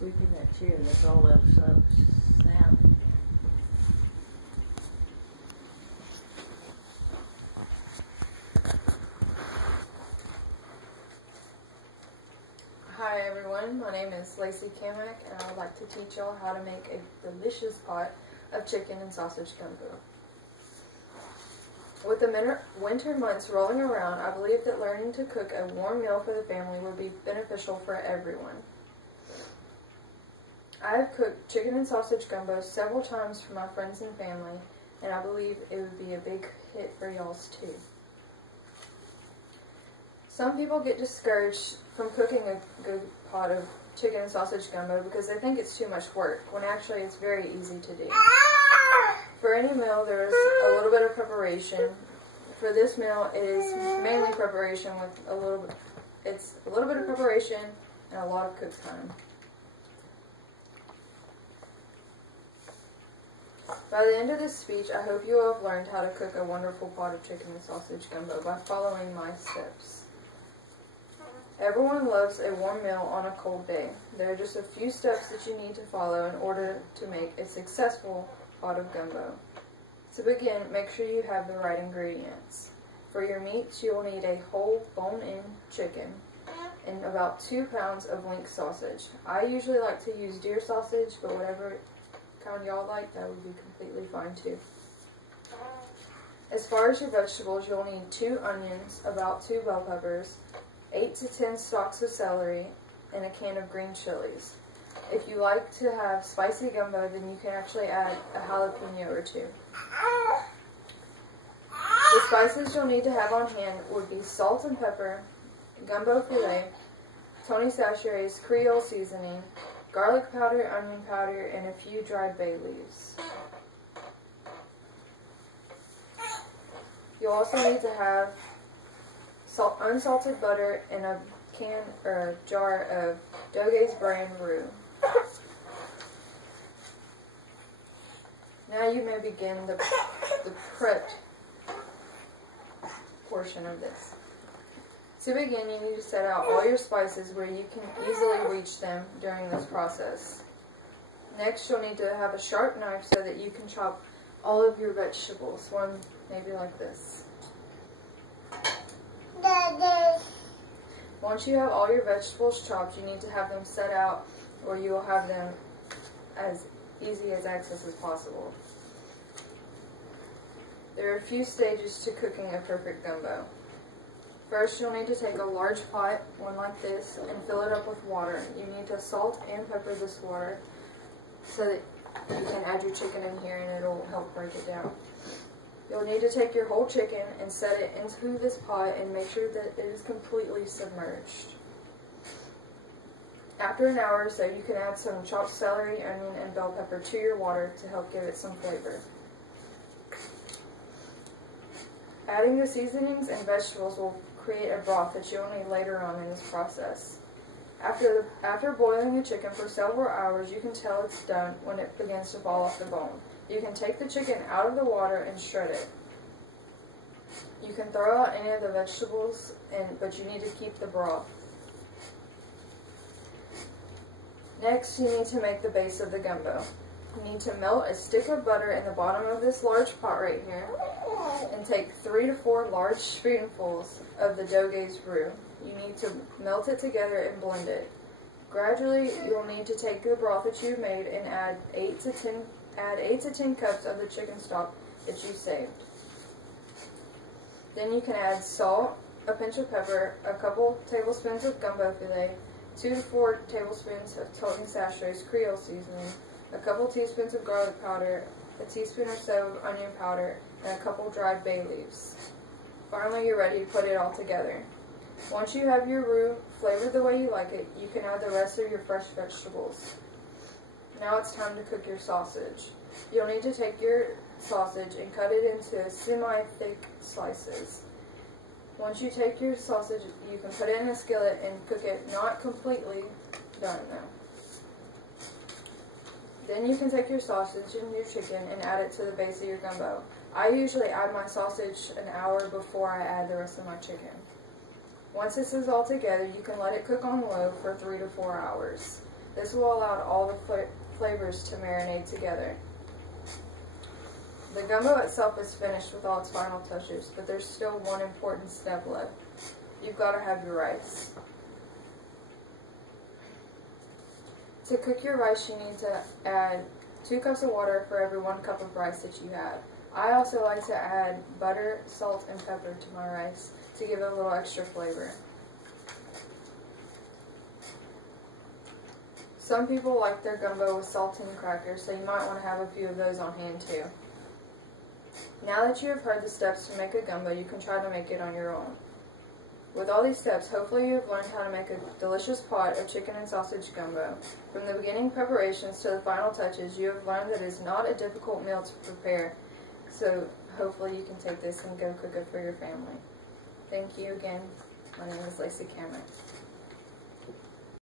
squeaking that chair. That's all that sound. Hi everyone, my name is Lacey Kamak and I would like to teach y'all how to make a delicious pot of chicken and sausage gumbo. With the winter months rolling around, I believe that learning to cook a warm meal for the family would be beneficial for everyone. I have cooked chicken and sausage gumbo several times for my friends and family, and I believe it would be a big hit for y'all's too. Some people get discouraged from cooking a good pot of chicken and sausage gumbo because they think it's too much work, when actually it's very easy to do. For any meal, there's a little bit of preparation. For this meal, it is mainly preparation with a little bit of preparation and a lot of cook time. By the end of this speech, I hope you will have learned how to cook a wonderful pot of chicken and sausage gumbo by following my steps. Everyone loves a warm meal on a cold day. There are just a few steps that you need to follow in order to make a successful pot of gumbo. To begin, make sure you have the right ingredients. For your meats, you will need a whole bone-in chicken and about 2 pounds of link sausage. I usually like to use deer sausage, but whatever kind y'all like, that would be completely fine too. As far as your vegetables, you'll need 2 onions, about 2 bell peppers, 8 to 10 stalks of celery, and a can of green chilies. If you like to have spicy gumbo, then you can actually add a jalapeno or 2. The spices you'll need to have on hand would be salt and pepper, gumbo filet, Tony Chachere's Creole seasoning, garlic powder, onion powder, and a few dried bay leaves. You'll also need to have unsalted butter and a can or a jar of Doge's brand roux. Now you may begin the prep portion of this. To begin, you need to set out all your spices where you can easily reach them during this process. Next, you'll need to have a sharp knife so that you can chop all of your vegetables, one maybe like this. Once you have all your vegetables chopped, you need to have them set out or you will have them as easy as access as possible. There are a few stages to cooking a perfect gumbo. First, you'll need to take a large pot, one like this, and fill it up with water. You need to salt and pepper this water so that you can add your chicken in here and it'll help break it down. You'll need to take your whole chicken and set it into this pot and make sure that it is completely submerged. After an hour or so, you can add some chopped celery, onion, and bell pepper to your water to help give it some flavor. Adding the seasonings and vegetables will create a broth that you'll need later on in this process. After boiling the chicken for several hours, you can tell it's done when it begins to fall off the bone. You can take the chicken out of the water and shred it. You can throw out any of the vegetables, but you need to keep the broth. Next, you need to make the base of the gumbo. You need to melt a stick of butter in the bottom of this large pot right here, and take 3 to 4 large spoonfuls of the Doge's roux. You need to melt it together and blend it. Gradually, you'll need to take the broth that you've made and add 8 to 10 cups of the chicken stock that you saved. Then you can add salt, a pinch of pepper, a couple tablespoons of gumbo filet, 2 to 4 tablespoons of Tony Chachere's Creole seasoning, a couple teaspoons of garlic powder, a teaspoon or so of onion powder, and a couple dried bay leaves. Finally, you're ready to put it all together. Once you have your roux flavored the way you like it, you can add the rest of your fresh vegetables. Now it's time to cook your sausage. You'll need to take your sausage and cut it into semi-thick slices. Once you take your sausage, you can put it in a skillet and cook it not completely done though. Then you can take your sausage and your chicken and add it to the base of your gumbo. I usually add my sausage an hour before I add the rest of my chicken. Once this is all together, you can let it cook on low for 3 to 4 hours. This will allow all the flavors to marinate together. The gumbo itself is finished with all its final touches, but there's still one important step left. You've got to have your rice. To cook your rice, you need to add 2 cups of water for every 1 cup of rice that you have. I also like to add butter, salt, and pepper to my rice to give it a little extra flavor. Some people like their gumbo with saltine crackers, so you might want to have a few of those on hand too. Now that you have heard the steps to make a gumbo, you can try to make it on your own. With all these steps, hopefully you have learned how to make a delicious pot of chicken and sausage gumbo. From the beginning preparations to the final touches, you have learned that it is not a difficult meal to prepare, so hopefully you can take this and go cook it for your family. Thank you again. My name is Lacey Cameron.